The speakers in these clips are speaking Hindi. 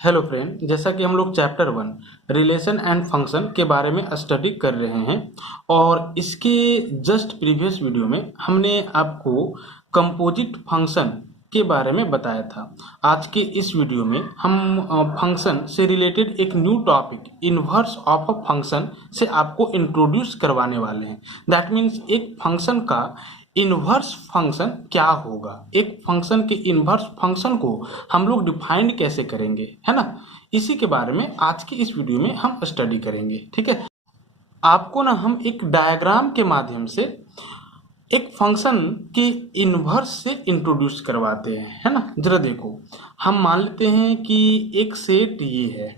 हेलो फ्रेंड, जैसा कि हम लोग चैप्टर 1 रिलेशन एंड फंक्शन के बारे में स्टडी कर रहे हैं और इसके जस्ट प्रीवियस वीडियो में हमने आपको कंपोजिट फंक्शन के बारे में बताया था। आज के इस वीडियो में हम फंक्शन से रिलेटेड एक new topic inverse of a function से आपको इंट्रोड्यूस करवाने वाले हैं। दैट मीन्स एक फंक्शन का इनवर्स फंक्शन क्या होगा, एक फंक्शन के इनवर्स फंक्शन को हम लोग डिफाइन कैसे करेंगे, है ना। इसी के बारे में आज की इस वीडियो में हम स्टडी करेंगे। ठीक है, आपको ना हम एक डायग्राम के माध्यम से एक फंक्शन के इनवर्स से इंट्रोड्यूस करवाते हैं, है ना। जरा देखो, हम मान लेते हैं कि एक सेट ये है,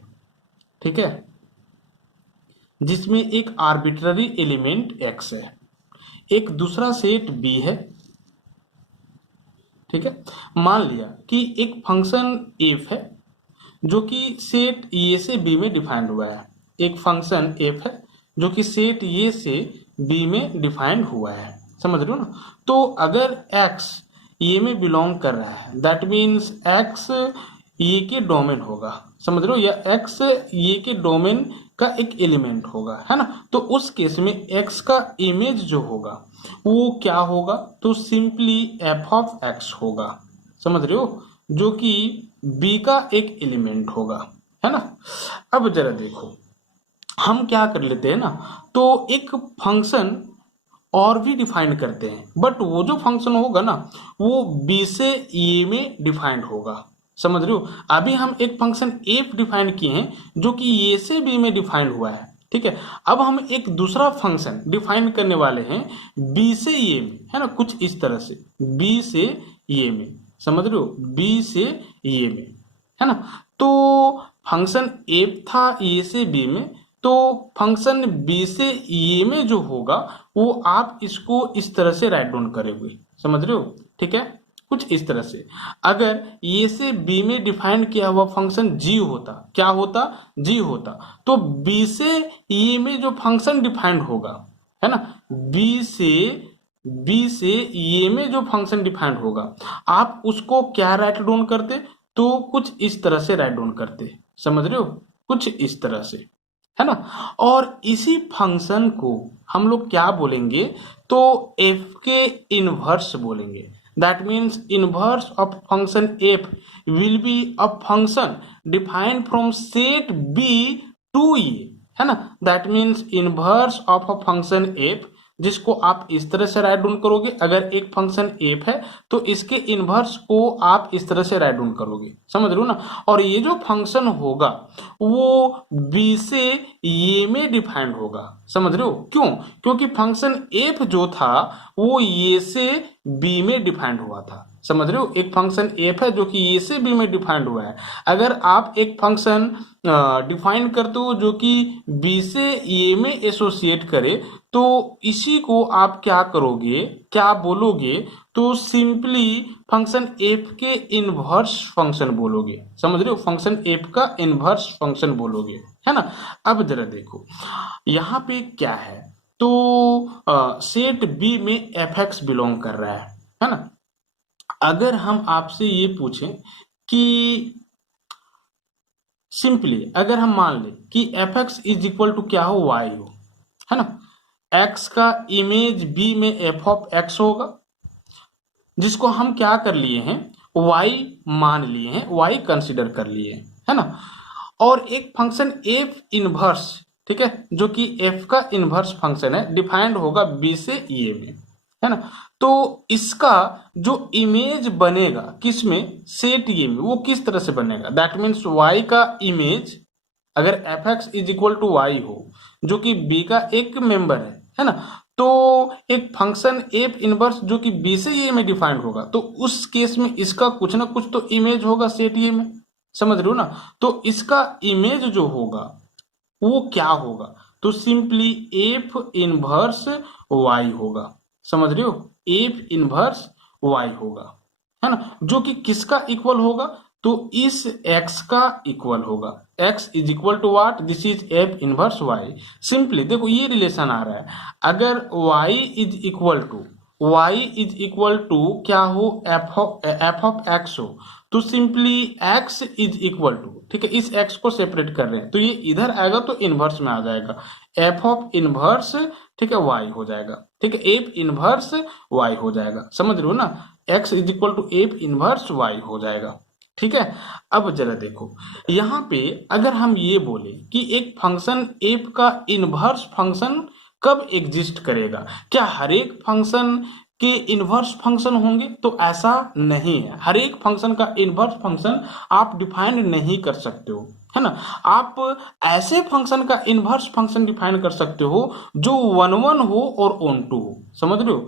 ठीक है, जिसमें एक आर्बिट्ररी एलिमेंट x है, एक दूसरा सेट b है। ठीक है, मान लिया कि एक फंक्शन f है जो कि सेट ए से बी में डिफाइंड हुआ है। एक फंक्शन f है जो कि सेट ए से बी में डिफाइंड हुआ है, समझ रहे हो ना। तो अगर x ए में बिलोंग कर रहा है, दैट मीन्स x ए के डोमेन होगा, समझ रहे हो, या x ए के डोमेन का एक एलिमेंट होगा, है ना। तो उस केस में x का इमेज जो होगा वो क्या होगा, तो सिंपली f ऑफ x होगा, समझ रहे हो, जो कि b का एक एलिमेंट होगा, है ना। अब जरा देखो, हम क्या कर लेते हैं ना, तो एक फंक्शन और भी डिफाइन करते हैं, बट वो जो फंक्शन होगा ना वो b से a में डिफाइंड होगा, समझ रहे हो। अभी हम एक फंक्शन f डिफाइन किए हैं जो कि a से b में डिफाइंड हुआ है, ठीक है। अब हम एक दूसरा फंक्शन डिफाइन करने वाले हैं b से a में, है ना, कुछ इस तरह से b से a में, समझ रहे हो, b से a में, है ना। तो फंक्शन f था a से b में, तो फंक्शन b से a में जो होगा वो आप इसको इस तरह से राइट डाउन करोगे, समझ रहे हो, ठीक है, कुछ इस तरह से। अगर ए से बी में डिफाइन किया हुआ फंक्शन g होता, क्या होता, g होता, तो b से ए में जो फंक्शन डिफाइंड होगा, है ना, b से ए में जो फंक्शन डिफाइंड होगा आप उसको क्या राइट डाउन करते, तो कुछ इस तरह से राइट डाउन करते, समझ रहे हो, कुछ इस तरह से, है ना। और इसी फंक्शन को हम लोग क्या बोलेंगे, तो f के इनवर्स बोलेंगे। That means inverse of function f will be a function defined from set b to e, है ना। That means inverse of a function f, जिसको आप इस तरह से राइट डाउन करोगे। अगर एक फंक्शन f है तो इसके इनवर्स को आप इस तरह से राइट डाउन करोगे, समझ रहे हो ना। और ये जो फंक्शन होगा वो b से a में डिफाइंड होगा, समझ रहे हो, क्यों, क्योंकि फंक्शन f जो था वो a से b में डिफाइंड हुआ था, समझ रहे हो। एक फंक्शन f है जो कि a से b में डिफाइंड हुआ है। अगर आप एक फंक्शन डिफाइन करते हो जो कि b से a में एसोसिएट करे, तो इसी को आप क्या करोगे, क्या बोलोगे, तो सिंपली फंक्शन f के इनवर्स फंक्शन बोलोगे, समझ रहे हो, फंक्शन f का इनवर्स फंक्शन बोलोगे, है ना। अब जरा देखो यहाँ पे क्या है, तो सेट b में fx बिलोंग कर रहा है ना। अगर हम आपसे ये पूछें कि सिंपली अगर हम मान लें कि fx इज इक्वल टू क्या हो, y हो, है ना, x का इमेज b में f ऑफ x होगा, जिसको हम क्या कर लिए हैं, y मान लिए हैं, y कंसिडर कर लिए हैं, है ना। और एक फंक्शन f इनवर्स, ठीक है, जो कि f का इनवर्स फंक्शन है, डिफाइंड होगा b से a में, है ना। तो इसका जो इमेज बनेगा किसमें, सेट ये में, वो किस तरह से बनेगा, दैट मीन्स y का इमेज अगर fx is equal to y हो, जो कि b का एक मेंबर है ना, तो एक फंक्शन f इनवर्स जो कि b से ये में डिफाइंड होगा, तो उस केस में इसका कुछ ना कुछ तो इमेज होगा सेट ये में, समझ रहे हो ना। तो इसका इमेज जो होगा वो क्या होगा, तो सिंपली f इनवर्स y होगा, समझ रहे हो, f इनवर्स y होगा, है ना, जो कि किसका इक्वल होगा, तो इस x का इक्वल होगा। x is equal to what, this is f inverse y। Simply देखो ये रिलेशन आ रहा है, अगर y is equal to y is equal to क्या हो, एफ ऑफ एक्स हो, तो simply x is equal to, ठीक है, इस x को सेपरेट कर रहे हैं तो ये इधर आएगा तो इनवर्स में आ जाएगा, एफ ऑफ इनवर्स, ठीक है, y हो जाएगा, ठीक है, एफ इनवर्स y हो जाएगा, समझ रहे हो ना, x is equal to f inverse y हो जाएगा, ठीक है। अब जरा देखो यहाँ पे अगर हम ये बोले कि एक फंक्शन एफ का इनवर्स फंक्शन कब एग्जिस्ट करेगा, क्या हर एक फंक्शन के इनवर्स फंक्शन होंगे, तो ऐसा नहीं है, हर एक फंक्शन का इनवर्स फंक्शन आप डिफाइन नहीं कर सकते हो, है ना। आप ऐसे फंक्शन का इनवर्स फंक्शन डिफाइन कर सकते हो जो 1 1 हो और ऑन टू हो, समझ रहे हो,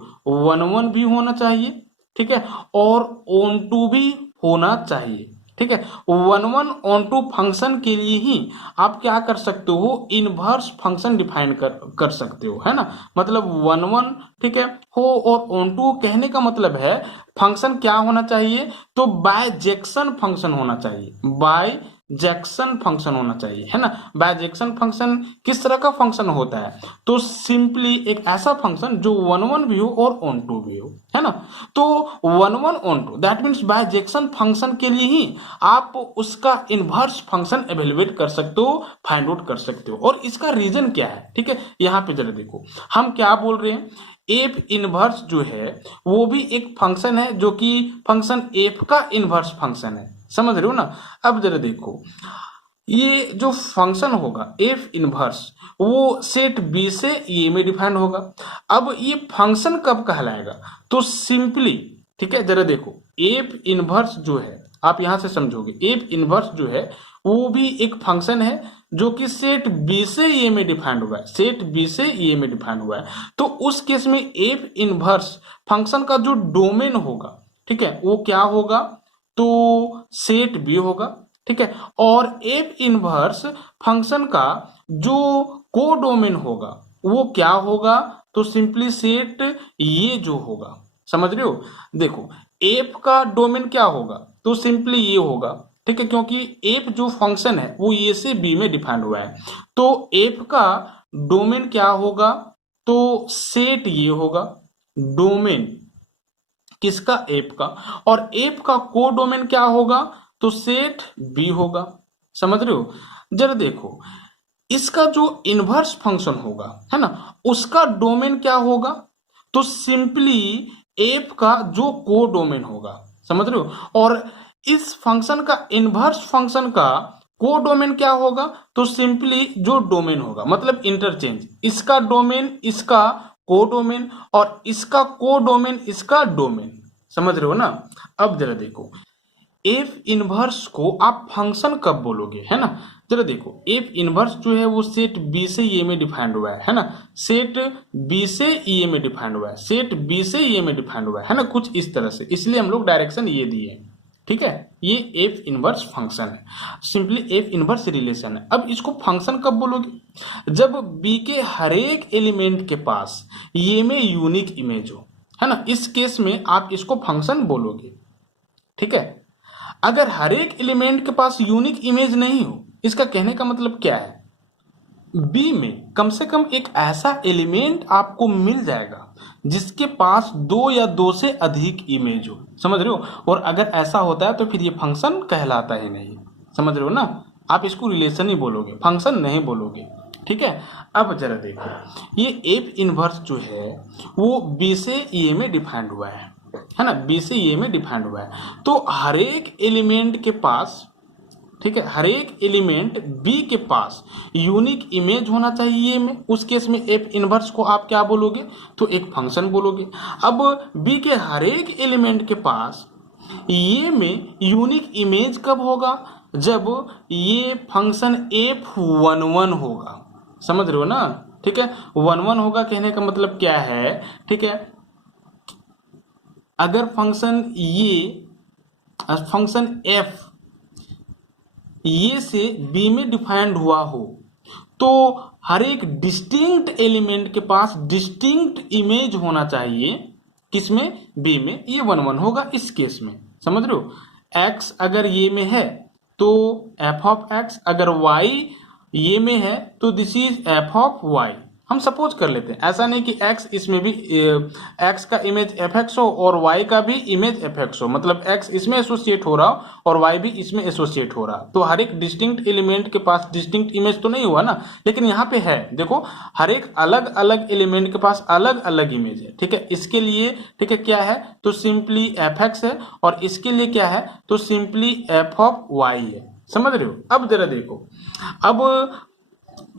1 1 भी होना चाहिए, ठीक है, और ऑन टू भी होना चाहिए, ठीक है। 1 1 ऑन टू फंक्शन के लिए ही आप क्या कर सकते हो, इनवर्स फंक्शन डिफाइन कर सकते हो, है ना, मतलब 1 1, ठीक है, हो और ऑन टू कहने का मतलब है फंक्शन क्या होना चाहिए, तो बायजेक्शन फंक्शन होना चाहिए, बायजेक्शन फंक्शन होना चाहिए, है ना। बायजेक्शन फंक्शन किस तरह का फंक्शन होता है, तो सिंपली एक ऐसा फंक्शन जो 1 1 भी हो और ऑन टू भी हो, है ना, तो 1 1 onto that means bijection function के लिए ही आप उसका इनवर्स फंक्शन एवेल्युएट कर सकते हो, फाइंड आउट कर सकते हो, और इसका रीजन क्या है, ठीक है, यहाँ पे जरा देखो हम क्या बोल रहे हैं, एफ इनवर्स जो है वो भी एक फंक्शन है जो कि फंक्शन एफ का इनवर्स फंक्शन है, समझ रहे हो ना। अब जरा देखो ये जो फंक्शन होगा एफ इनवर्स वो सेट बी से ए में डिफाइन होगा, अब ये फंक्शन कब कहलाएगा, तो सिंपली, ठीक है, जरा देखो एफ इनवर्स जो है आप यहां से समझोगे, एफ इनवर्स जो है वो भी एक फंक्शन है जो कि सेट बी से ए में डिफाइंड हुआ है, सेट बी से ए में डिफाइंड हुआ है, तो उस केस में एफ इनवर्स फंक्शन का जो डोमेन होगा, ठीक है, वो क्या होगा, तो सेट बी होगा, ठीक है, और एफ इनवर्स फंक्शन का जो को डोमेन होगा वो क्या होगा, तो सिंपली सेट ये जो होगा, समझ रहे हो, देखो एफ का डोमेन क्या होगा, तो सिंपली ये होगा, ठीक है, क्योंकि एफ जो फंक्शन है वो ए से बी में डिफाइंड हुआ है, तो एफ का डोमेन क्या होगा, तो सेट ये होगा, डोमेन किसका, एफ का, और एफ का को डोमेन क्या होगा, तो सेट बी होगा, समझ रहे हो। जरा देखो इसका जो इनवर्स फंक्शन होगा, है ना, उसका डोमेन क्या होगा, तो सिंपली एफ का जो को डोमेन होगा, समझ रहे हो, और इस फंक्शन का इनवर्स फंक्शन का को डोमेन क्या होगा, तो सिंपली जो डोमेन होगा, मतलब इंटरचेंज, इसका डोमेन इसका को डोमेन और इसका को डोमेन इसका डोमेन, समझ रहे हो ना। अब जरा देखो एफ इनवर्स को आप फंक्शन कब बोलोगे, है ना, जरा देखो एफ इनवर्स जो है वो सेट बी से ए में डिफाइंड हुआ है ना, सेट बी से ए में डिफाइंड हुआ है, सेट बी से ए में डिफाइंड हुआ है ना, कुछ इस तरह से, इसलिए हम लोग डायरेक्शन ये दिए, ठीक है, ये एफ इनवर्स फंक्शन है, सिंपली एफ इनवर्स रिलेशन है। अब इसको फंक्शन कब बोलोगे, जब बी के हर एक एलिमेंट के पास ये में यूनिक इमेज हो, है ना, इस केस में आप इसको फंक्शन बोलोगे, ठीक है। अगर हर एक एलिमेंट के पास यूनिक इमेज नहीं हो, इसका कहने का मतलब क्या है, बी में कम से कम एक ऐसा एलिमेंट आपको मिल जाएगा जिसके पास 2 या 2 से अधिक इमेज हो, समझ रहे हो, और अगर ऐसा होता है तो फिर ये फंक्शन कहलाता ही नहीं, समझ रहे हो ना, आप इसको रिलेशन ही बोलोगे, फंक्शन नहीं बोलोगे, ठीक है। अब जरा देखो ये एफ इनवर्स जो है वो बी से ए में डिफाइंड हुआ है ना, बी से ए में डिफाइंड हुआ है, तो हर एक एलिमेंट के पास, ठीक है, हर एक एलिमेंट बी के पास यूनिक इमेज होना चाहिए में, उस केस में एफ इनवर्स को आप क्या बोलोगे, तो एक फंक्शन बोलोगे। अब बी के हर एक एलिमेंट के पास ये में यूनिक इमेज कब होगा, जब ये फंक्शन f11 होगा, समझ रहे हो ना, ठीक है, 11 होगा कहने का मतलब क्या है, ठीक है, अगर फंक्शन f ये से बी में डिफाइंड हुआ हो तो हर एक डिस्टिंक्ट एलिमेंट के पास डिस्टिंक्ट इमेज होना चाहिए, किसमें, बी में, ये 1 1 होगा इस केस में, समझ रहे हो, x अगर ये में है तो f ऑफ x, अगर y ये में है तो this is f of y, हम सपोज कर लेते हैं, ऐसा नहीं कि x इसमें भी x का इमेज fx हो और y का भी इमेज fx हो, मतलब x इसमें एसोसिएट हो रहा हो और y भी इसमें एसोसिएट हो रहा, तो हर एक डिस्टिंक्ट एलिमेंट के पास डिस्टिंक्ट इमेज तो नहीं हुआ ना, लेकिन यहाँ पे है, देखो हर एक अलग अलग एलिमेंट के पास अलग अलग इमेज है, ठीक है। इसके लिए ठीक है क्या है, तो सिंपली fx है, और इसके लिए क्या है, तो सिंपली f ऑफ y है, समझ रहे हो। अब जरा देखो, अब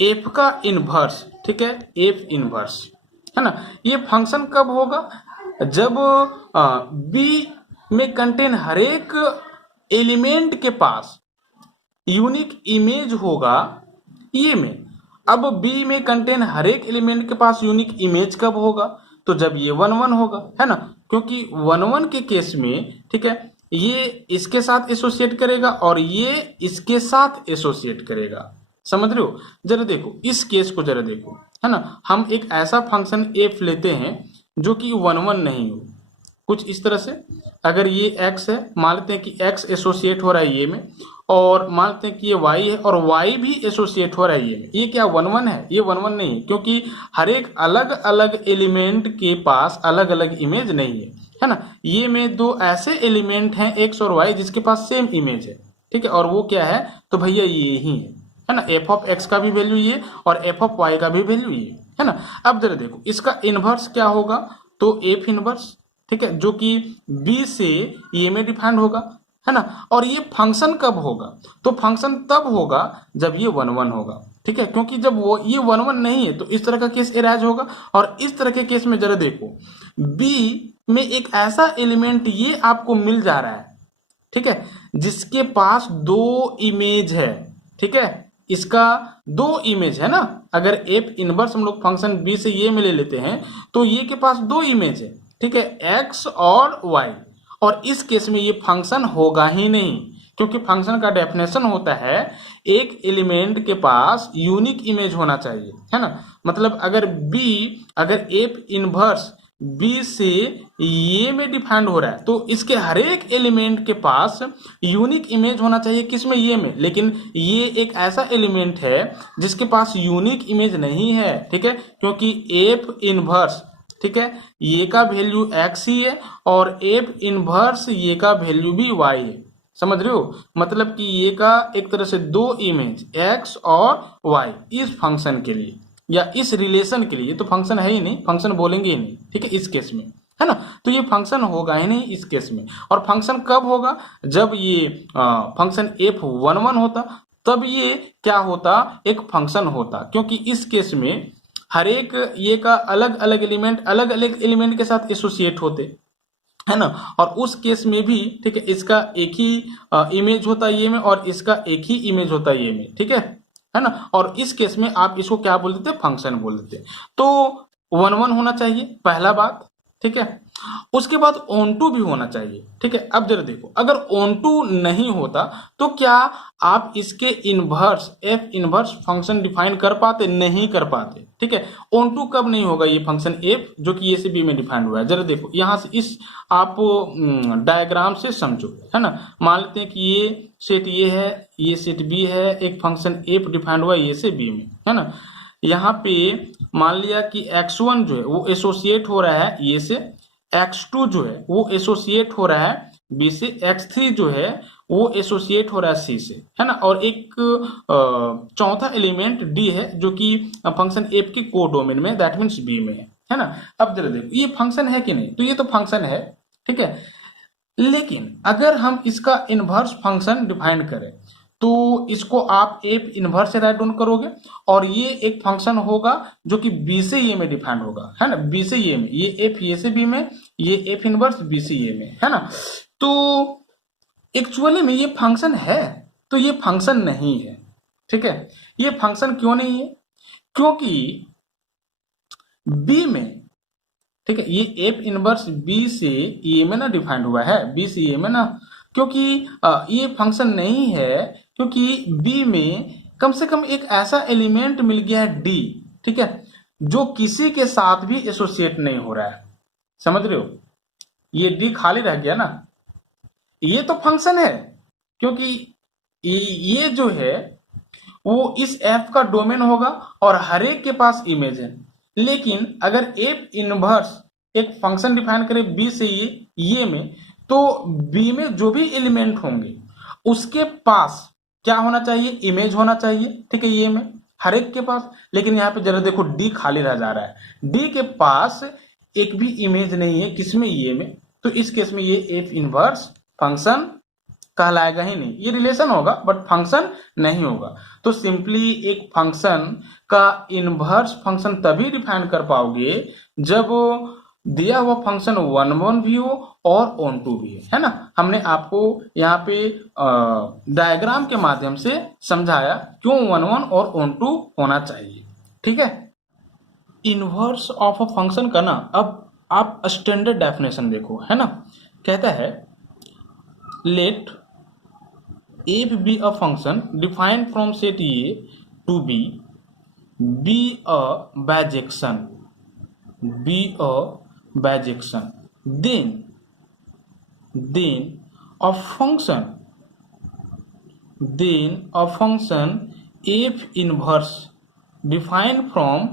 एफ का इनवर्स, ठीक है, एफ इनवर्स है ना, ये फंक्शन कब होगा, जब बी में कंटेन हर एक एलिमेंट के पास यूनिक इमेज होगा ये में। अब बी में कंटेन हर एक एलिमेंट के पास यूनिक इमेज कब होगा, तो जब ये 1 1 होगा, है ना, क्योंकि 1 1 के केस में ठीक है ये इसके साथ एसोसिएट करेगा और ये इसके साथ एसोसिएट करेगा, समझ रहे हो। जरा देखो इस केस को, जरा देखो, है ना, हम एक ऐसा फंक्शन एफ लेते हैं जो कि 1 1 नहीं हो, कुछ इस तरह से। अगर ये x है, मान लेते हैं कि x एसोसिएट हो रहा है ये में, और मान लेते हैं कि ये y है और y भी एसोसिएट हो रहा है ये में, ये क्या 1 1 है, ये 1 1 नहीं है, क्योंकि हर एक अलग अलग एलिमेंट के पास अलग अलग इमेज नहीं है ना। ये में दो ऐसे एलिमेंट हैं x और y जिसके पास सेम इमेज है, ठीक है, और वो क्या है, तो भैया ये ही है ना, एफ ऑफ एक्स का भी वैल्यू ये और एफ ऑफ वाई का भी वैल्यू ये, है ना। अब जरा देखो इसका इनवर्स क्या होगा, तो एफ इनवर्स, ठीक है, जो कि बी से ये में डिफाइंड होगा, है ना। और ये फंक्शन कब होगा, तो फंक्शन तब होगा जब ये 1 1 होगा, ठीक है, क्योंकि जब वो ये 1 1 नहीं है तो इस तरह का केस एराइज होगा। और इस तरह के केस में जरा देखो बी में एक ऐसा एलिमेंट ये आपको मिल जा रहा है, ठीक है, जिसके पास दो इमेज है, ठीक है, इसका दो इमेज है ना। अगर एफ इनवर्स हम लोग फंक्शन बी से ये में ले लेते हैं तो ये के पास दो इमेज है, ठीक है, एक्स और वाई, और इस केस में ये फंक्शन होगा ही नहीं, क्योंकि फंक्शन का डेफिनेशन होता है एक एलिमेंट के पास यूनिक इमेज होना चाहिए, है ना। मतलब अगर एफ इनवर्स बी से ये में डिफाइंड हो रहा है तो इसके हर एक एलिमेंट के पास यूनिक इमेज होना चाहिए, किसमें, ये में, लेकिन ये एक ऐसा एलिमेंट है जिसके पास यूनिक इमेज नहीं है, ठीक है, क्योंकि एफ इनवर्स, ठीक है, ये का वैल्यू x ही है और एफ इनवर्स ये का वैल्यू भी y है, समझ रहे हो। मतलब कि ये का एक तरह से दो इमेज x और y इस फंक्शन के लिए या इस रिलेशन के लिए, ये तो फंक्शन है ही नहीं, फंक्शन बोलेंगे ही नहीं, ठीक है, इस केस में, है ना। तो ये फंक्शन होगा ही नहीं इस केस में। और फंक्शन कब होगा, जब ये फंक्शन f 1 1 होता, तब ये क्या होता, एक फंक्शन होता, क्योंकि इस केस में हर एक ये का अलग अलग एलिमेंट के साथ एसोसिएट होते, है ना। और उस केस में भी ठीक है इसका एक ही इमेज होता ये में और इसका एक ही इमेज होता ये में, ठीक है ना। और इस केस में आप इसको क्या बोल देते, फंक्शन बोल देते। तो 1 1 होना चाहिए पहला बात, ठीक है। उसके बाद ऑन टू भी होना चाहिए, ठीक है। अब जरा देखो अगर ऑन टू नहीं होता तो क्या आप इसके inverse F inverse function define कर पाते, नहीं कर पाते, ठीक है। ऑन टू कब नहीं होगा ये फंक्शन एफ जो कि ए से बी में डिफाइंड हुआ है, जरा देखो यहां से इस आप डायग्राम से समझो, है ना। मान लेते हैं कि ये सेट ये है, ये सेट बी है, एक फंक्शन एफ डिफाइंड हुआ है ए से बी में, है ना। यहाँ पे मान लिया कि x1 जो है वो एसोसिएट हो रहा है ये से, x2 जो है वो एसोसिएट हो रहा है बी से, x3 जो है वो एसोसिएट हो रहा है सी से, है ना। और एक चौथा एलिमेंट डी है जो कि फंक्शन एफ के कोडोमेन में, दैट मीन्स बी में है ना। अब जरा देखो ये फंक्शन है कि नहीं, तो ये तो फंक्शन है, ठीक है। लेकिन अगर हम इसका इनवर्स फंक्शन डिफाइन करें तो इसको आप एफ इनवर्स से राइट डाउन करोगे और ये एक फंक्शन होगा जो कि बी से ये में डिफाइंड होगा, है ना। बी से ये में, ये एफ ये से बी में, ये एफ इनवर्स बी से ये में, है ना। तो एक्चुअली में ये फंक्शन है, तो ये फंक्शन नहीं है, ठीक है। ये फंक्शन क्यों नहीं है, क्योंकि बी में, ठीक है, ये एफ इनवर्स बी से ए में ना डिफाइंड हुआ है, बी से ए में ना, क्योंकि ये फंक्शन नहीं है, क्योंकि बी में कम से कम एक ऐसा एलिमेंट मिल गया है डी, ठीक है, जो किसी के साथ भी एसोसिएट नहीं हो रहा है, समझ रहे हो। ये डी खाली रह गया ना, ये तो फंक्शन है, क्योंकि ये जो है वो इस एफ का डोमेन होगा और हर एक के पास इमेज है। लेकिन अगर एफ इनवर्स एक फंक्शन डिफाइन करे बी से ये में, तो बी में जो भी एलिमेंट होंगे उसके पास क्या होना चाहिए, इमेज होना चाहिए। ठीक है, ये में हर एक के पास। लेकिन यहाँ पे जरा देखो डी खाली रह जा रहा है, डी के पास एक भी इमेज नहीं है, किसमें, ये में। तो इस केस में ये एफ इनवर्स फंक्शन कहलाएगा ही नहीं। ये रिलेशन होगा बट फंक्शन नहीं होगा। तो सिंपली एक फंक्शन का इनवर्स फंक्शन तभी डिफाइन कर पाओगे जब दिया हुआ फंक्शन वन वन भी हो और ऑन टू भी है ना। हमने आपको यहाँ पे डायग्राम के माध्यम से समझाया क्यों वन वन और ऑन टू होना चाहिए। ठीक है, इनवर्स ऑफ अ फंक्शन का ना अब आप स्टैंडर्ड डेफिनेशन देखो, है ना। कहता है late f be a function defined from set A to be a bijection, then a function f inverse defined from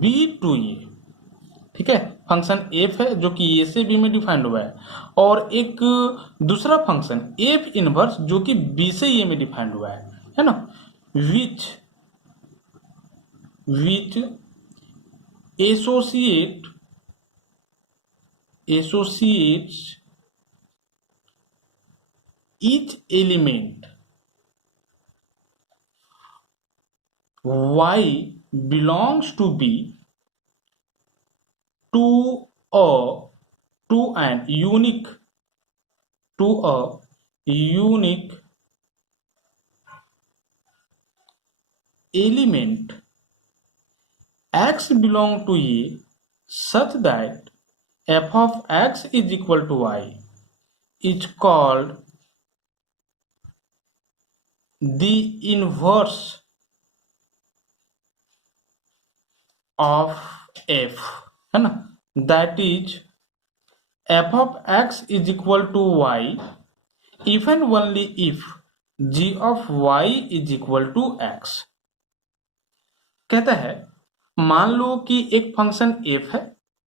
B to A। ठीक है, फंक्शन एफ है जो कि ए से बी में डिफाइंड हुआ है, और एक दूसरा फंक्शन एफ इनवर्स जो कि बी से ए में डिफाइंड हुआ है ना। विच associates each element y belongs to B to an unique element x belong to A such that f of x is equal to y is called the inverse of f, है ना। That is f of x is equal to y if and only if g of y is equal to x। कहता है मान लो कि एक फंक्शन f है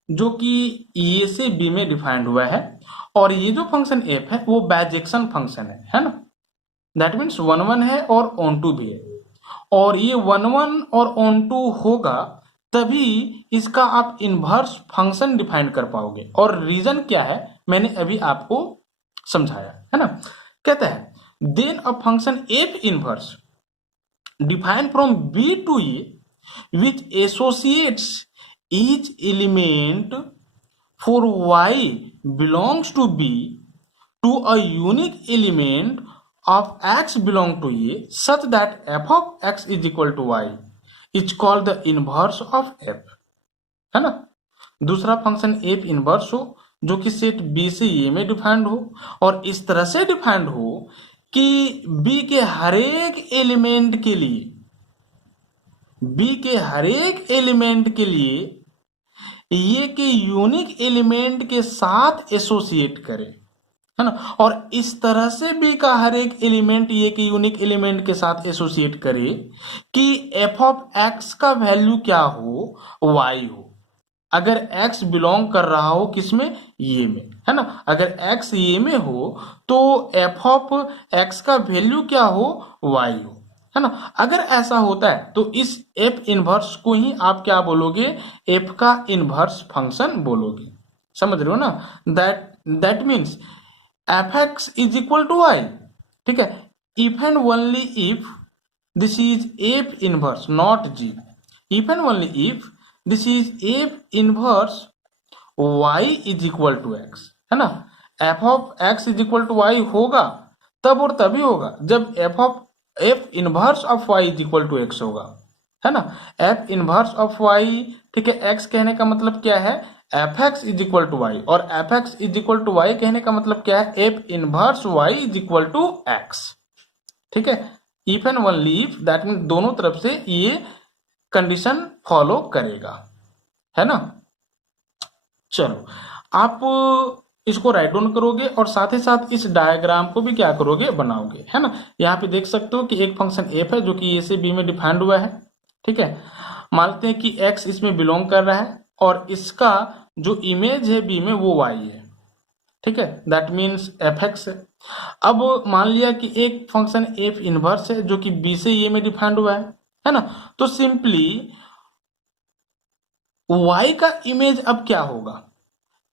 जो कि ए से बी में डिफाइंड हुआ है, और ये जो फंक्शन f है वो बाइजेक्शन फंक्शन है ना। दैट मीन्स वन वन है और ऑन टू भी है, और ये वन वन और ऑन टू होगा तभी इसका आप इनवर्स फंक्शन डिफाइन कर पाओगे। और रीजन क्या है मैंने अभी आपको समझाया, है ना। कहता है then a function f inverse define from b to a which associates each element for y belongs to b to a unique element of x belong to A such that f of x is equal to y is called the inverse of f, है ना। दूसरा फंक्शन f इनवर्स हो जो कि सेट B से A में डिफाइंड हो, और इस तरह से डिफाइंड हो कि B के हर एक एलिमेंट के लिए ये के यूनिक एलिमेंट के साथ एसोसिएट करे, है ना। और इस तरह से बी का हर एक एलिमेंट ये के यूनिक एलिमेंट के साथ एसोसिएट करे कि एफ ऑफ एक्स का वैल्यू क्या हो, वाई हो। अगर एक्स बिलोंग कर रहा हो किसमें, ये में, है ना। अगर एक्स ये में हो तो एफ ऑफ एक्स का वैल्यू क्या हो, वाई हो, है ना। अगर ऐसा होता है तो इस एफ इनवर्स को ही आप क्या बोलोगे, एफ का इनवर्स फंक्शन बोलोगे। समझ रहे हो ना। That means f(x) is equal to y। ठीक है, if and only if this is f inverse not g, if and only if this is f inverse y is equal to x, है ना। f of x is equal to y होगा तब और तभी होगा जब f inverse of y is equal to x होगा, है ना। f इनवर्स ऑफ y, ठीक है, x कहने का मतलब क्या है, f(x) is equal to Y, और f(x) is equal to Y कहने का मतलब क्या है, f inverse y is equal to x। ठीक है, if and only if, that mean दोनों तरफ से ये कंडीशन फॉलो करेगा, है ना। चलो आप इसको राइट डाउन करोगे और साथ ही साथ इस डायग्राम को भी क्या करोगे, बनाओगे, है ना। यहाँ पे देख सकते हो कि एक फंक्शन एफ है जो कि ए से बी में डिफाइंड हुआ है, ठीक है। मानते हैं कि एक्स इसमें बिलोंग कर रहा है और इसका जो इमेज है बी में वो वाई है, ठीक है, दैट मीन्स एफ एक्स है। अब मान लिया कि एक फंक्शन एफ इनवर्स है जो कि बी से ए में डिफाइंड हुआ है ना। तो सिंपली y का इमेज अब क्या होगा,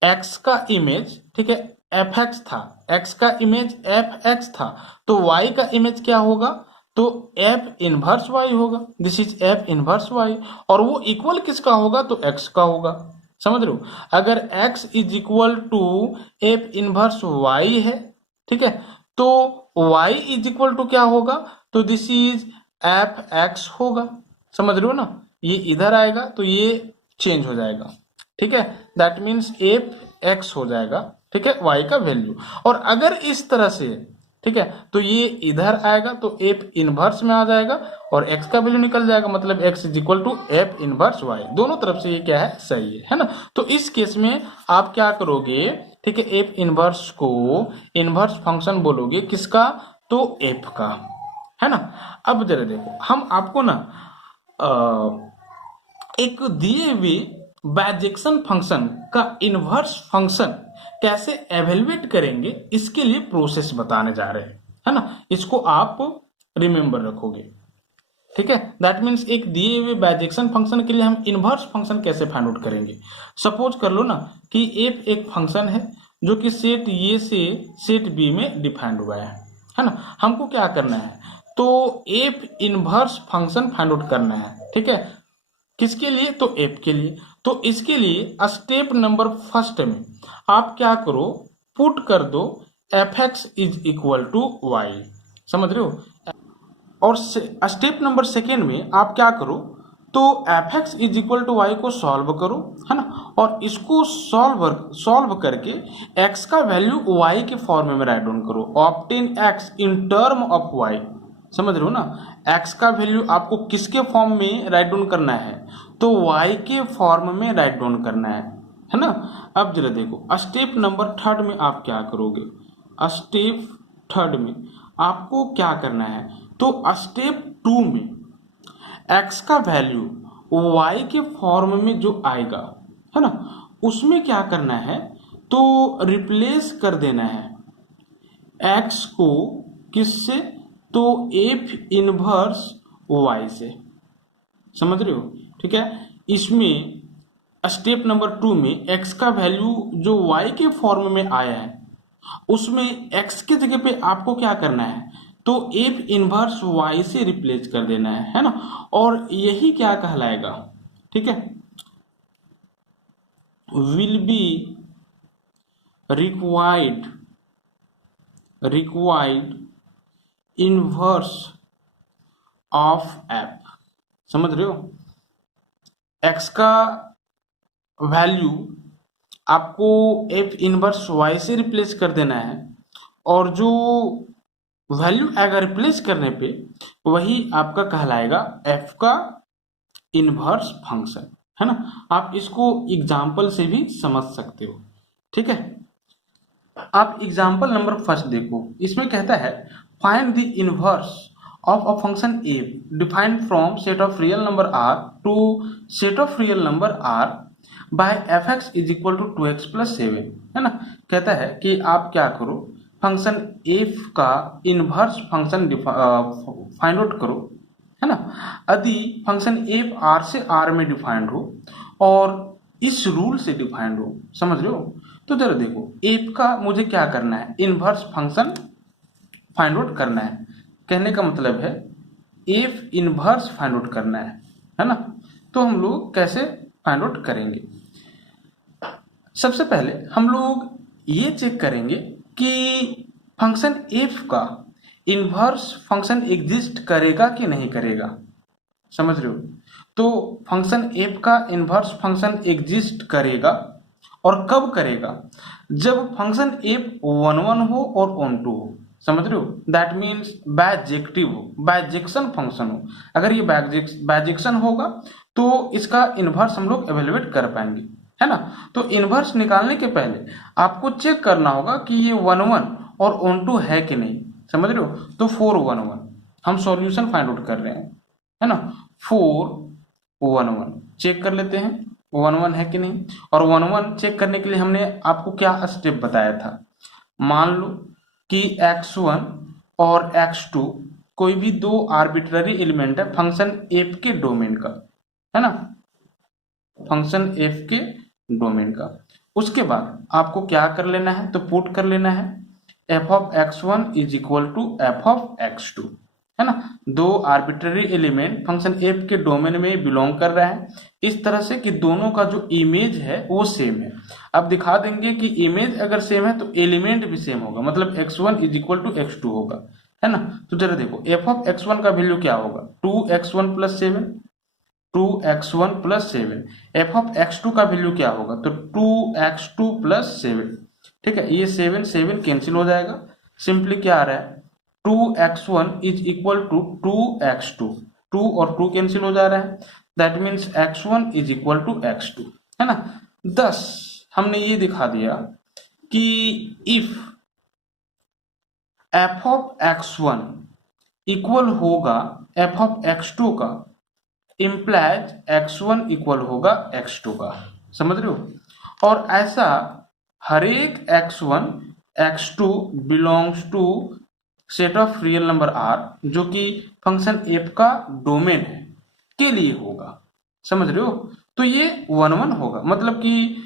x का इमेज, ठीक है, एफ एक्स था, x का इमेज एफ एक्स था, तो y का इमेज क्या होगा, तो एफ इनवर्स y होगा, this is F inverse y, और वो इक्वल किसका होगा, तो x का होगा, समझ रहे हो। अगर x is equal to f inverse y है, ठीक है, तो y इज इक्वल टू क्या होगा, तो दिस इज एफ एक्स होगा, समझ रहे हो ना। ये इधर आएगा तो ये चेंज हो जाएगा, ठीक है, दैट मीन्स एफ एक्स हो जाएगा, ठीक है, वाई का वैल्यू। और अगर इस तरह से, ठीक है, तो ये इधर आएगा तो एफ इनवर्स में आ जाएगा और एक्स का वैल्यू निकल जाएगा, मतलब x is equal to f inverse y, दोनों तरफ से ये क्या है, सही है ना। तो इस केस में आप क्या करोगे, ठीक है, एफ इनवर्स को इनवर्स फंक्शन बोलोगे किसका, तो एफ का, है ना। अब जरा देखो, हम आपको ना एक दिए हुए बाइजेक्शन फंक्शन का इनवर्स फंक्शन कैसे एवेल्युएट करेंगे, इसके लिए प्रोसेस बताने जा रहे हैं, है ना। इसको आप रिमेंबर रखोगे, ठीक है। दैट मीन्स एक दिए हुए बाइजेक्शन फंक्शन के लिए हम इनवर्स फंक्शन कैसे फाइंड आउट करेंगे। सपोज कर लो ना कि एफ एक फंक्शन है जो कि सेट ए से सेट बी में डिफाइंड हुआ है ना। हमको क्या करना है, तो F inverse function find out करना है, ठीक है, किसके लिए, तो एफ के लिए। तो इसके लिए स्टेप नंबर फर्स्ट में आप क्या करो, पुट कर दो f x is equal to y, समझ रहे हो। और स्टेप नंबर सेकेंड में आप क्या करो, तो f x is equal to y को सॉल्व करो, है ना, और इसको सॉल्व करके एक्स का वैल्यू वाई के फॉर्म में राइट डाउन करो, obtain x in term of y, समझ रहे हो ना। एक्स का वैल्यू आपको किसके फॉर्म में राइट डाउन करना है, तो वाई के फॉर्म में राइट डाउन करना है ना। अब जरा देखो, स्टेप नंबर थर्ड में आप क्या करोगे, स्टेप थर्ड में आपको क्या करना है, तो स्टेप टू में एक्स का वैल्यू वाई के फॉर्म में जो आएगा, है ना, उसमें क्या करना है, तो रिप्लेस कर देना है एक्स को किससे, तो एफ इनवर्स वाई से, समझ रहे हो, ठीक है। इसमें स्टेप नंबर टू में एक्स का वैल्यू जो वाई के फॉर्म में आया है उसमें एक्स के जगह पे आपको क्या करना है, तो एफ इनवर्स वाई से रिप्लेस कर देना है ना। और यही क्या कहलाएगा, ठीक है, will be required inverse of F, समझ रहे हो। एक्स का वैल्यू आपको एफ इनवर्स वाई से रिप्लेस कर देना है और जो वैल्यू आएगा रिप्लेस करने पे वही आपका कहलाएगा एफ का इनवर्स फंक्शन, है ना। आप इसको एग्जाम्पल से भी समझ सकते हो, ठीक है। आप एग्जाम्पल नंबर फर्स्ट देखो, इसमें कहता है find the inverse of a function f defined from set of real number r to set of real number r by fx is equal to 2x plus 7, है ना। कहता है कि आप क्या करो, फंक्शन f का इनवर्स फंक्शन फाइंड आउट करो, है ना। यदि फंक्शन f r से r में डिफाइंड हो और इस रूल से डिफाइंड हो, समझ रहे हो। तो जरा देखो, f का मुझे क्या करना है, इनवर्स फंक्शन फाइंड आउट करना है, कहने का मतलब है एफ इनवर्स फाइंड आउट करना है ना। तो हम लोग कैसे फाइंड आउट करेंगे, सबसे पहले हम लोग ये चेक करेंगे कि फंक्शन एफ का इनवर्स फंक्शन एग्जिस्ट करेगा कि नहीं करेगा, समझ रहे हो। तो फंक्शन एफ का इनवर्स फंक्शन एग्जिस्ट करेगा और कब करेगा, जब फंक्शन एफ 1 हो और ऑन टू हो, समझ रहे हो। दैट मीन्स बाइजेक्टिव हो, बाइजेक्शन फंक्शन हो। अगर ये बाइजेक्शन होगा तो इसका इनवर्स हम लोग एवेल्युएट कर पाएंगे, है ना। तो इनवर्स निकालने के पहले आपको चेक करना होगा कि ये 1 1 और ऑन टू है कि नहीं, समझ रहे हो। तो 4 1 1 हम सॉल्यूशन फाइंड आउट कर रहे हैं, है ना। 4 1 1 चेक कर लेते हैं 1 1 है कि नहीं। और 1 1 चेक करने के लिए हमने आपको क्या स्टेप बताया था। मान लो कि x1 और x2 कोई भी दो आर्बिट्ररी एलिमेंट है फंक्शन f के डोमेन का, है ना, फंक्शन f के डोमेन का। उसके बाद आपको क्या कर लेना है, तो पुट कर लेना है f of x1 is equal to f of x2, है ना। दो आर्बिट्ररी एलिमेंट फंक्शन f के डोमेन में बिलोंग कर रहा है, इस तरह से कि दोनों का जो इमेज है वो सेम है। अब दिखा देंगे कि इमेज अगर सेम है तो एलिमेंट भी सेम होगा, मतलब x1 is equal to x2 होगा, है ना। तो जरा देखो f ऑफ x1 का वैल्यू क्या होगा, 2x1 plus 7, 2x1 plus 7। F of x2 का वैल्यू क्या होगा, तो 2x2 प्लस 7। ठीक है, ये 7 7 कैंसिल हो जाएगा, सिंपली क्या आ रहा है 2x1 is equal to 2x2, 2 और 2 कैंसिल हो जा रहा है, that means x1 is equal to x2, है ना। thus हमने ये दिखा दिया कि if f of x1 equal होगा f ऑफ x2 का, इम्प्लाइज x1 इक्वल होगा x2 का, समझ रहे हो। और ऐसा हर एक x1 x2 belongs to set of real number r जो कि फंक्शन f का डोमेन है के लिए होगा, समझ रहे हो। तो ये 1 1 होगा, मतलब कि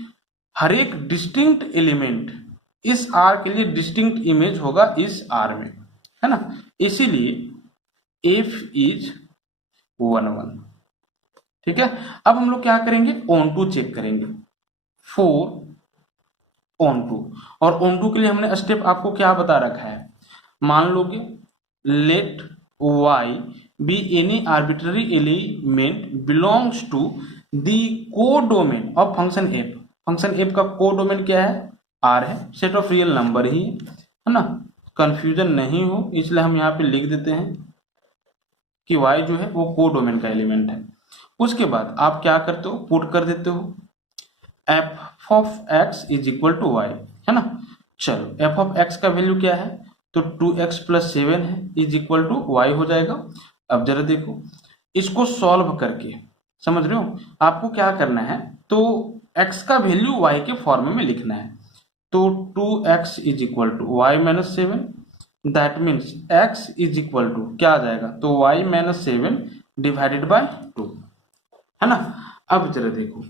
हर एक डिस्टिंक्ट एलिमेंट इस r के लिए डिस्टिंक्ट इमेज होगा इस r में, है ना। इसीलिए f इज 1 1। ठीक है, अब हम लोग क्या करेंगे, ऑन टू चेक करेंगे, 4 ऑन टू। और ऑन टू के लिए हमने स्टेप आपको क्या बता रखा है, मान लोगे let y be any arbitrary element belongs to the codomain of function f। Function f का कोडोमेन क्या है, r है, सेट ऑफ रियल नंबर ही है ना, कंफ्यूजन नहीं हो इसलिए हम यहाँ पे लिख देते हैं कि y जो है वो कोडोमेन का एलिमेंट है। उसके बाद आप क्या करते हो, पुट कर देते हो f of x is equal to y, है ना। चलो f ऑफ x का वैल्यू क्या है, तो 2x प्लस 7 है इज इक्वल टू y हो जाएगा। अब जरा देखो इसको सॉल्व करके, समझ रहे हो, आपको क्या करना है, तो x का वैल्यू y के फॉर्म में लिखना है। तो 2x is equal to y minus 7, that means x is equal to क्या आ जाएगा, तो y माइनस 7 डिवाइडेड बाय 2, है ना। अब जरा देखो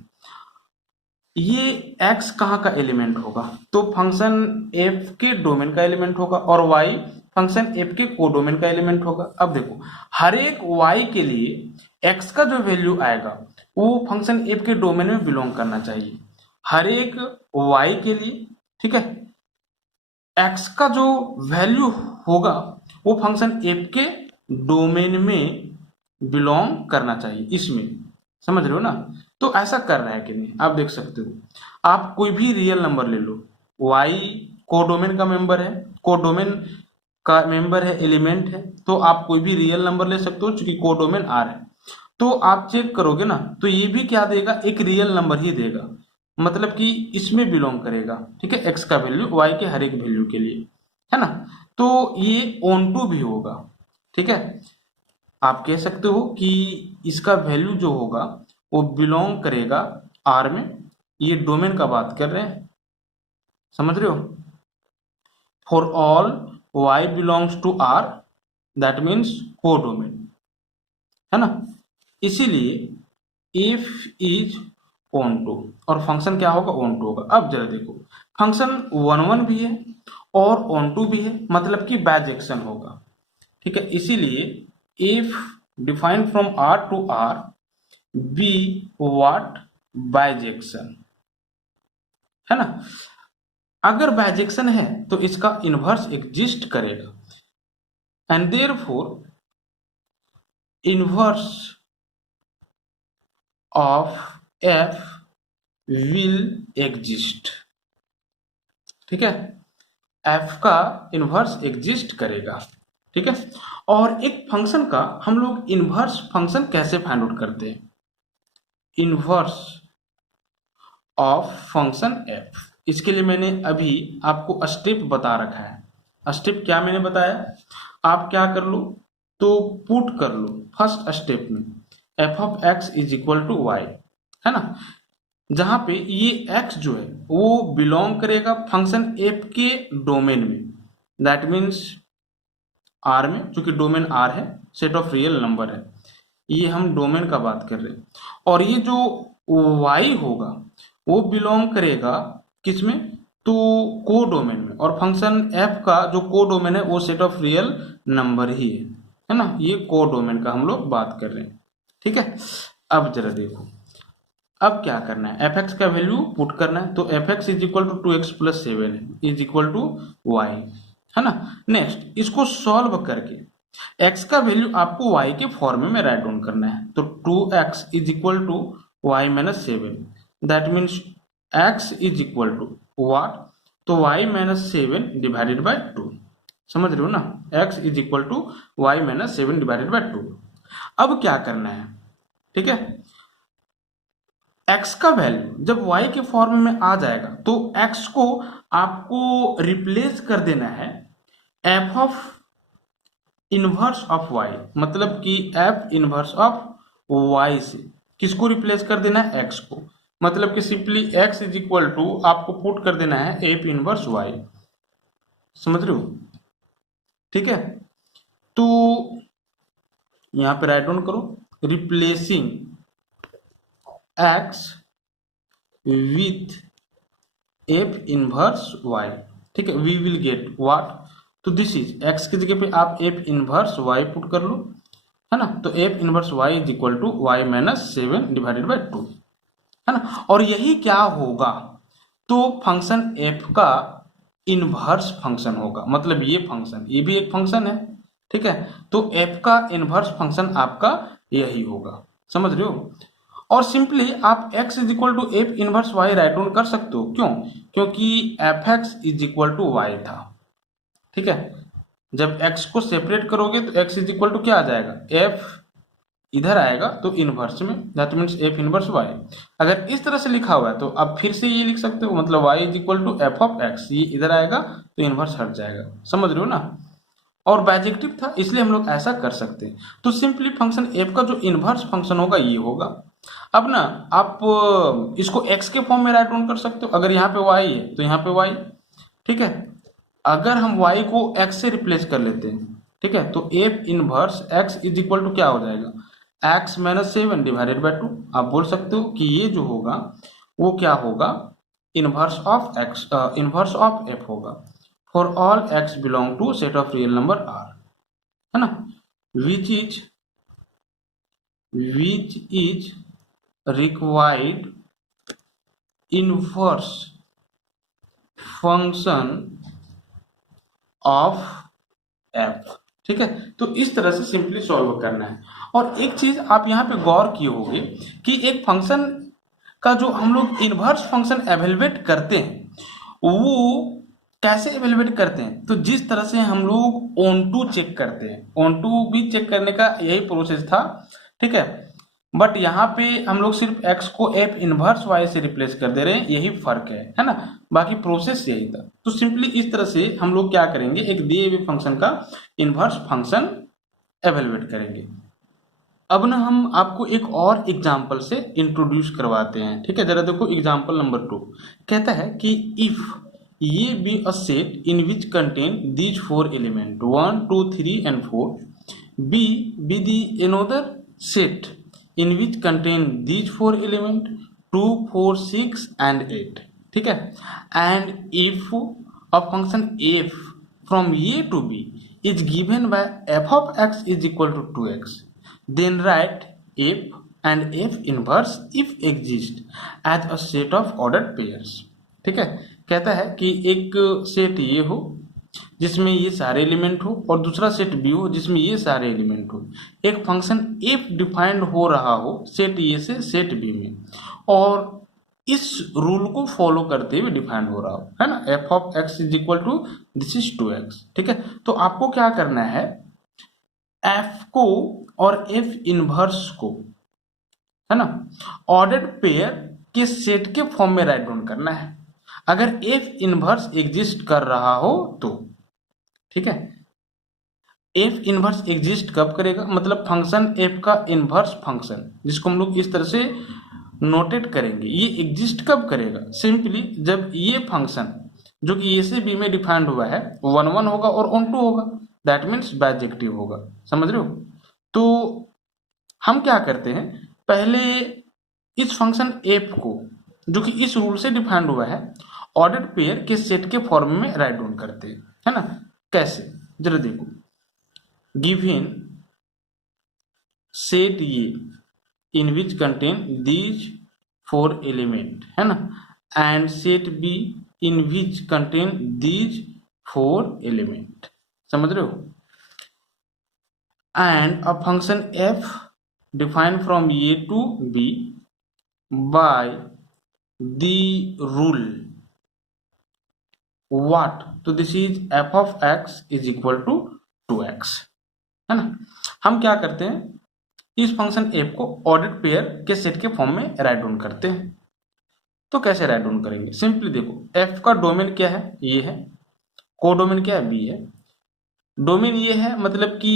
ये x कहाँ का एलिमेंट होगा, तो फंक्शन f के डोमेन का एलिमेंट होगा, और y फंक्शन f के कोडोमेन का एलिमेंट होगा। अब देखो हर एक y के लिए x का जो वैल्यू आएगा वो फंक्शन f के डोमेन में बिलोंग करना चाहिए, हर एक y के लिए। ठीक है, x का जो वैल्यू होगा वो फंक्शन f के डोमेन में बिलोंग करना चाहिए, इसमें, समझ रहे हो ना। तो ऐसा कर रहा है कि नहीं, आप देख सकते हो, आप कोई भी रियल नंबर ले लो, y कोडोमेन का मेंबर है, कोडोमेन का मेंबर है, एलिमेंट है, तो आप कोई भी रियल नंबर ले सकते हो चूंकि कोडोमेन r है। तो आप चेक करोगे ना तो ये भी क्या देगा, एक रियल नंबर ही देगा, मतलब कि इसमें बिलोंग करेगा। ठीक है, x का वैल्यू y के हर एक वैल्यू के लिए, है ना। तो ये ऑन टू भी होगा। ठीक है, आप कह सकते हो कि इसका वैल्यू जो होगा वो बिलोंग करेगा R में, ये डोमेन का बात कर रहे हैं, समझ रहे हो। For all y belongs to R that means codomain, है ना। इसीलिए if इज ऑन टू और फंक्शन क्या होगा, ऑन टू होगा। अब जरा देखो फंक्शन 1 1 भी है और ऑन टू भी है, मतलब कि बाइजेक्शन होगा। ठीक है, इसीलिए if defined from R to R be what bijection, है ना। अगर बाइजेक्शन है तो इसका इनवर्स एग्जिस्ट करेगा and therefore inverse of f will exist. ठीक है, f का इनवर्स एग्जिस्ट करेगा। ठीक है, और एक फंक्शन का हम लोग इनवर्स फंक्शन कैसे फाइंड आउट करते हैं, इनवर्स ऑफ फंक्शन एफ। इसके लिए मैंने अभी आपको स्टेप बता रखा है। स्टेप क्या मैंने बताया, आप क्या कर लो तो पुट कर लो फर्स्ट स्टेप में f of x is equal to y, है ना, जहां पे ये x जो है वो बिलोंग करेगा फंक्शन f के डोमेन में, दैट मीन्स R में, चूंकि डोमेन R है, सेट ऑफ रियल नंबर है, ये हम डोमेन का बात कर रहे हैं। और ये जो y होगा वो बिलोंग करेगा किसमें, तो को डोमेन में, और फंक्शन f का जो को डोमेन है वो सेट ऑफ रियल नंबर ही है ना, ये को डोमेन का हम लोग बात कर रहे हैं। ठीक है, अब जरा देखो अब क्या करना है, एफ एक्स का वैल्यू पुट करना है, तो f x is equal to 2x plus 7 is equal to y, है ना। नेक्स्ट इसको सॉल्व करके x का वैल्यू आपको y के फॉर्म में राइट डाउन करना है, तो 2x is equal to y minus 7, that means x is equal to what, तो y माइनस 7 डिवाइडेड बाय 2, समझ रहे हो ना, x is equal to y minus 7 divided by 2। अब क्या करना है, ठीक है, x का वैल्यू जब y के फॉर्म में आ जाएगा तो x को आपको रिप्लेस कर देना है f of inverse of y, मतलब कि f इनवर्स ऑफ y से किसको रिप्लेस कर देना है, x को, मतलब कि simply x is equal to आपको पुट कर देना है f इनवर्स y, समझ रहे हो, ठीक है। तो यहां पे राइट डाउन करो, replacing x with f inverse y, ठीक है, वी विल गेट व्हाट, तो दिस इज x की जगह पे आप f इनवर्स y पुट कर लो, है ना, तो f inverse y is equal to y minus 7 divided by 2, है ना। और यही क्या होगा, तो फंक्शन f का इनवर्स फंक्शन होगा, मतलब ये फंक्शन, ये भी एक फंक्शन है, ठीक है, तो f का इनवर्स फंक्शन आपका यही होगा, समझ रहे हो। और सिंपली आप x is equal to f inverse y right down कर सकते हो, क्यों, क्योंकि f x is equal to y था, ठीक है, जब x को सेपरेट करोगे तो x इज इक्वल टू क्या आ जाएगा, f इधर आएगा तो इनवर्स में, that means F inverse y। अगर इस तरह से लिखा हुआ है तो आप फिर से ये लिख सकते हो, मतलब y is equal to f of x, ये इधर आएगा तो इनवर्स हट जाएगा, समझ रहे हो ना, और बाइजेक्टिव था इसलिए हम लोग ऐसा कर सकते हैं। तो सिंपली फंक्शन f का जो इनवर्स फंक्शन होगा ये होगा। अब ना आप इसको x के फॉर्म में राइट डाउन कर सकते हो, अगर यहाँ पे y है तो यहाँ पे y, ठीक है, अगर हम y को x से रिप्लेस कर लेते हैं, ठीक है, तो f inverse x is equal to क्या हो जाएगा, x माइनस 7 डिवाइडेड बाय 2, आप बोल सकते हो कि ये जो होगा वो क्या होगा, inverse of x, inverse of f होगा for all x belong to set of real number r, है ना, which is required inverse function of f, ठीक है। तो इस तरह से सिंपली सॉल्व करना है। और एक चीज आप यहाँ पे गौर किए होंगे कि एक फंक्शन का जो हम लोग इनवर्स फंक्शन एवेलुएट करते हैं वो कैसे एवेलुएट करते हैं, तो जिस तरह से हम लोग ऑन टू चेक करते हैं, ऑन टू भी चेक करने का यही प्रोसेस था, ठीक है, बट यहाँ पे हम लोग सिर्फ x को f इनवर्स y से रिप्लेस कर दे रहे हैं, यही फर्क है ना, बाकी प्रोसेस यही था। तो सिंपली इस तरह से हम लोग क्या करेंगे, एक दिए हुए फंक्शन का इनवर्स फंक्शन एवेलुएट करेंगे। अब ना हम आपको एक और एग्जाम्पल से इंट्रोड्यूस करवाते हैं, ठीक है, जरा देखो एग्जाम्पल नंबर 2 कहता है कि इफ ये be a set in which contain these 4 element 1 2 3 and 4, b be the another set in which contain these 4 element 2 4 6 and 8, ठीक है, and if a function f from a to b is given by f of x is equal to 2x, then write f and f inverse if exist as a set of ordered pairs, ठीक है। कहता है कि एक सेट ये हो जिसमें ये सारे एलिमेंट हो और दूसरा सेट बी हो जिसमें ये सारे एलिमेंट हो, एक फंक्शन एफ डिफाइंड हो रहा हो सेट ए से सेट बी में, और इस रूल को फॉलो करते हुए डिफाइंड हो रहा हो, है ना, f of x is equal to this is 2x, ठीक है। तो आपको क्या करना है, एफ को और एफ इनवर्स को, है ना, ऑर्डर्ड पेयर के सेट के फॉर्म में राइट डाउन करना है अगर एफ इनवर्स एग्जिस्ट कर रहा हो तो। ठीक है, एफ इनवर्स एग्जिस्ट कब करेगा, मतलब फंक्शन एफ का इनवर्स फंक्शन जिसको हम लोग इस तरह से नोटेट करेंगे, ये एग्जिस्ट कब करेगा, सिंपली जब ये फंक्शन जो कि ए से बी में डिफाइंड हुआ है 1 1 होगा और ऑन 2 होगा, दैट मीन्स बाइजेक्टिव होगा। समझ रहे हो? तो हम क्या करते हैं, पहले इस फंक्शन एफ को जो कि इस रूल से डिफाइंड हुआ है ऑर्डर्ड पेयर के सेट के फॉर्म में राइट डाउन करते हैं, है ना। कैसे, जरा देखो, given set A in which contain these 4 element, है ना, and set B in which contain these 4 element. समझ रहे हो? And a function f defined from A to B by the rule what, तो this is f of x is equal to 2x, है ना। हम क्या करते हैं, इस फंक्शन एफ को ऑर्डर्ड पेयर के सेट के फॉर्म में राइट डाउन करते हैं। तो कैसे राइट डाउन करेंगे, सिंपली देखो, एफ का डोमेन क्या है, ये है, कोडोमेन क्या है, बी है। डोमेन ये है मतलब कि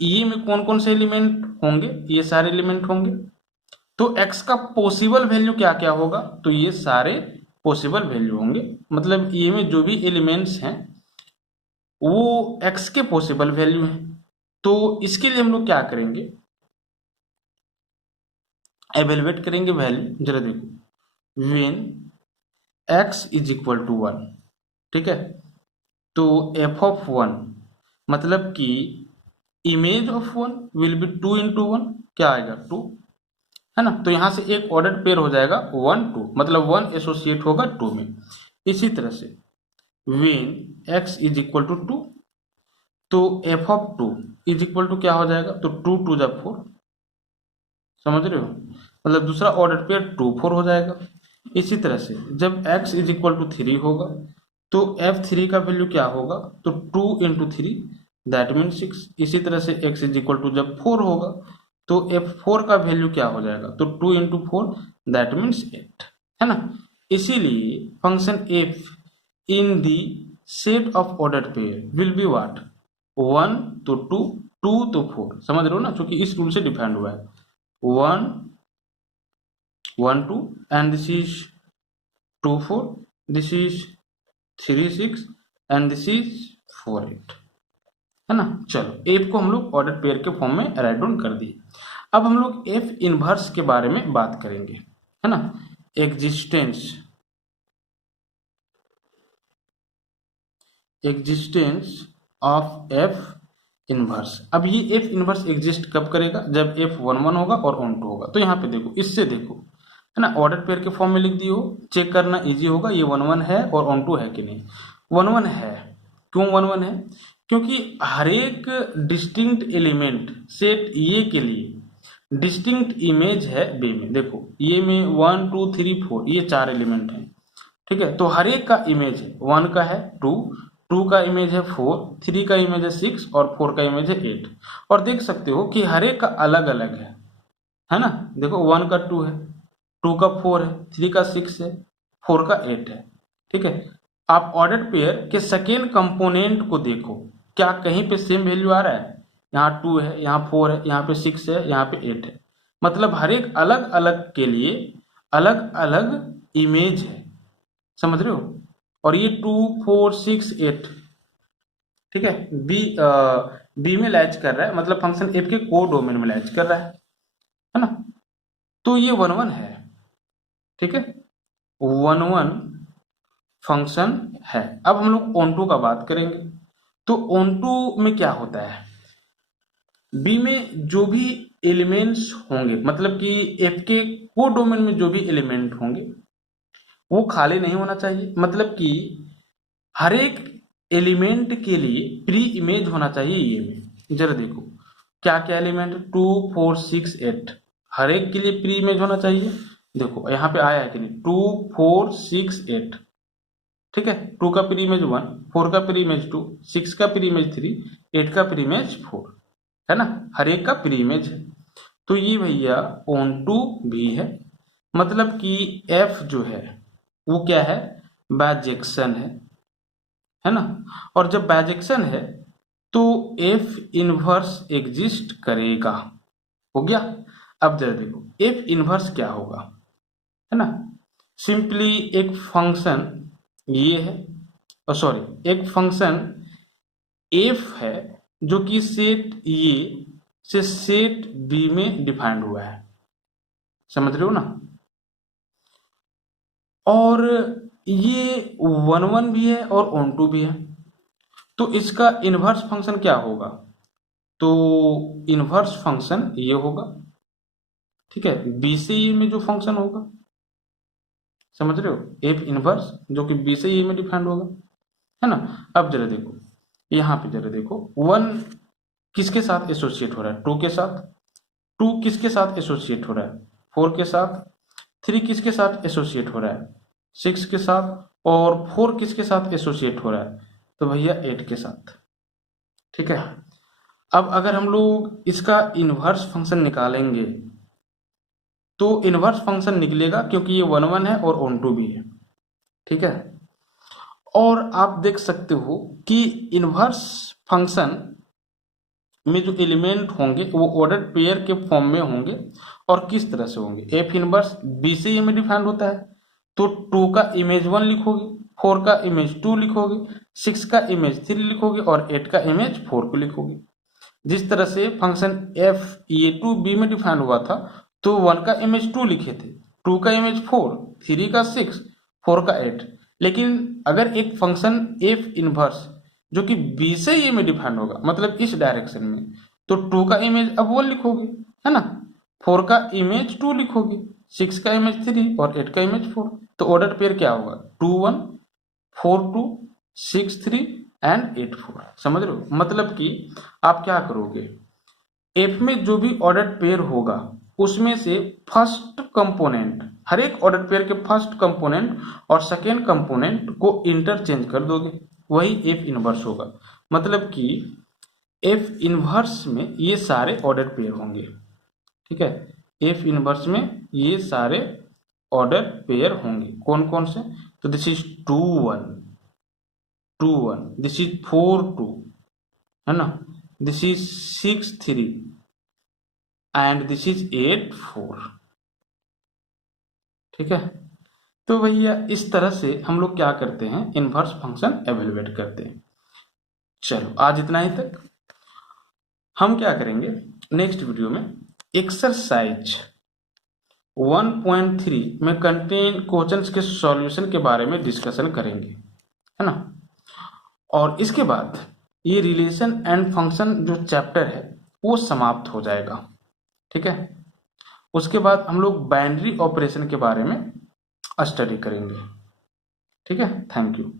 ये में कौन कौन से एलिमेंट होंगे, ये सारे एलिमेंट होंगे। तो एक्स का पॉसिबल वैल्यू क्या क्या होगा, तो ये सारे पॉसिबल वैल्यू होंगे, मतलब ये में जो भी एलिमेंट्स हैं वो एक्स के पॉसिबल वैल्यू हैं। तो इसके लिए हम लोग क्या करेंगे, एवेलुएट करेंगे वैल्यू। जरा देखो, when x is equal to 1, ठीक है, तो f ऑफ 1 मतलब कि image of 1 will be 2 into 1, क्या आएगा 2, है ना। तो यहां से एक ऑर्डर पेयर हो जाएगा 1 2, मतलब 1 एसोसिएट होगा 2 में। इसी तरह से when x is equal to 2, तो f of 2 is equal to क्या हो जाएगा, तो 2 2 जा 4। समझ रहे हो, मतलब दूसरा ऑर्डर पेयर 2 4 हो जाएगा। इसी तरह से जब x इज इक्वल टू 3 होगा तो f3 का वैल्यू क्या होगा, तो 2 इंटू 3 दैट मीन 6। इसी तरह से x इज इक्वल टू जब 4 होगा तो f4 का वैल्यू क्या हो जाएगा, तो 2 इंटू 4 दैट मीन्स 8, है ना। इसीलिए function f in the set of order pair will be what, 1 तो 2 2 तो 4। समझ रहे हो ना, क्योंकि इस रूल से डिफाइंड हुआ है 1 1 2 and this is 2 4, this is 3 6 and this is 4 8, है ना। चलो एफ को हम लोग ऑर्डर पेयर के फॉर्म में राइट डाउन कर दिए। अब हम लोग एफ इनवर्स के बारे में बात करेंगे, है ना। Existence of F inverse. अब ये एफ इनवर्स एग्जिस्ट कब करेगा, जब एफ 1 1 होगा और ऑन 2 होगा। तो यहाँ पे देखो, इससे देखो, है ना, ऑर्डर पेयर के फॉर्म में लिख दियो, चेक करना इजी होगा ये 1 1 है और ऑन 2 है कि नहीं। 1 1 है, क्यों 1 1 है, क्योंकि हर एक डिस्टिंक्ट एलिमेंट सेट ये के लिए डिस्टिंक्ट इमेज है बी में। देखो ये में 1 2 3 4 ये 4 एलिमेंट हैं, ठीक है। तो हर एक का इमेज है, 1 का है 2, 2 का इमेज है 4, 3 का इमेज है 6 और 4 का इमेज है 8। और देख सकते हो कि हर एक का अलग अलग है ना। देखो 1 का 2 है, 2 का 4 है, 3 का 6 है, 4 का 8 है, ठीक है। आप ऑर्डर पेयर के सेकेंड कंपोनेंट को देखो, क्या कहीं पे सेम वैल्यू आ रहा है, यहाँ 2 है, यहाँ 4 है, यहाँ पे 6 है, यहाँ पे 8 है। मतलब हर एक अलग अलग के लिए अलग अलग इमेज है, समझ रहे हो। और ये 2 4 6 8, ठीक है, बी में लैच कर रहा है, मतलब फंक्शन एफ के को डोमेन में लैच कर रहा है ना। तो ये 1 1 है, ठीक है, 1 1 फंक्शन है। अब हम लोग ऑन टू का बात करेंगे। तो ऑन टू में क्या होता है, बी में जो भी एलिमेंट्स होंगे, मतलब कि एफ के को डोमेन में जो भी एलिमेंट होंगे वो खाली नहीं होना चाहिए, मतलब कि हर एक एलिमेंट के लिए प्री इमेज होना चाहिए ये में। जरा देखो क्या क्या एलिमेंट, 2 4 6 8, हर एक के लिए प्री इमेज होना चाहिए। देखो यहाँ पे आया है कि नहीं, 2 4 6 8, ठीक है। 2 का प्री इमेज 1, 4 का प्री इमेज 2, 6 का प्री इमेज 3, 8 का प्री इमेज 4, है ना, हर एक का प्री इमेज है। तो ये भैया ऑन टू भी है, मतलब कि एफ जो है वो क्या है, बाइजेक्शन है ना। और जब बाइजेक्शन है तो एफ इनवर्स एग्जिस्ट करेगा। हो गया। अब जरा देखो एफ इनवर्स क्या होगा, है ना। सिंपली एक फंक्शन ये है, सॉरी एक फंक्शन एफ है जो कि सेट ए से सेट बी में डिफाइंड हुआ है, समझ रहे हो ना। और ये वन वन भी है और ऑन टू भी है, तो इसका इनवर्स फंक्शन क्या होगा, तो इनवर्स फंक्शन ये होगा, ठीक है, बी से ए में जो फंक्शन होगा, समझ रहे हो, एफ इनवर्स जो कि बी से ए में डिफाइंड होगा, है ना। अब जरा देखो यहाँ पे जरा देखो, वन किसके साथ एसोसिएट हो रहा है, टू के साथ, टू किसके साथ एसोसिएट हो रहा है, फोर के साथ, थ्री किसके साथ एसोसिएट हो रहा है, सिक्स के साथ, और फोर किसके साथ एसोसिएट हो रहा है, तो भैया एट के साथ, ठीक है। अब अगर हम लोग इसका इनवर्स फंक्शन निकालेंगे तो इनवर्स फंक्शन निकलेगा, क्योंकि ये वन वन है और ऑन टू भी है, ठीक है। और आप देख सकते हो कि इनवर्स फंक्शन में जो एलिमेंट होंगे वो ऑर्डर पेयर के फॉर्म में होंगे, और किस तरह से होंगे, एफ इनवर्स बी से ए में डिफाइंड होता है, तो टू का इमेज वन लिखोगे, फोर का इमेज टू लिखोगे, सिक्स का इमेज थ्री लिखोगे, और एट का इमेज फोर को लिखोगे। जिस तरह से function f a to b में डिफाइंड हुआ था, तो वन का इमेज टू लिखे थे, टू का इमेज फोर, थ्री का सिक्स, फोर का एट। लेकिन अगर एक फंक्शन एफ इनवर्स जो कि बी से ए में डिफाइंड होगा, मतलब इस डायरेक्शन में, तो टू का इमेज अब वन लिखोगे, है ना, फोर का इमेज टू लिखोगे, सिक्स का इमेज थ्री, और एट का इमेज फोर। तो ऑर्डर पेयर क्या होगा, two one, four two, six three and eight four. समझ रहे हो, मतलब कि आप क्या करोगे, एफ में जो भी ऑर्डर पेयर होगा उसमें से फर्स्ट कंपोनेंट, हर एक ऑर्डर पेयर के फर्स्ट कंपोनेंट और सेकेंड कंपोनेंट को इंटरचेंज कर दोगे, वही एफ इनवर्स होगा। मतलब कि एफ इनवर्स में ये सारे ऑर्डर पेयर होंगे, ठीक है, एफ इनवर्स में ये सारे ऑर्डर पेयर होंगे, कौन कौन से, तो this is two one, two one, this is four two, है ना, this is six three and this is eight four, ठीक है। तो भैया इस तरह से हम लोग क्या करते हैं, इनवर्स फंक्शन एवेलुएट करते हैं। चलो आज इतना ही तक। हम क्या करेंगे नेक्स्ट वीडियो में, एक्सरसाइज 1.3 में कंटेन क्वेश्चंस के सॉल्यूशन के बारे में डिस्कशन करेंगे, है ना। और इसके बाद ये रिलेशन एंड फंक्शन जो चैप्टर है वो समाप्त हो जाएगा, ठीक है। उसके बाद हम लोग बाइनरी ऑपरेशन के बारे में स्टडी करेंगे, ठीक है। Thank you.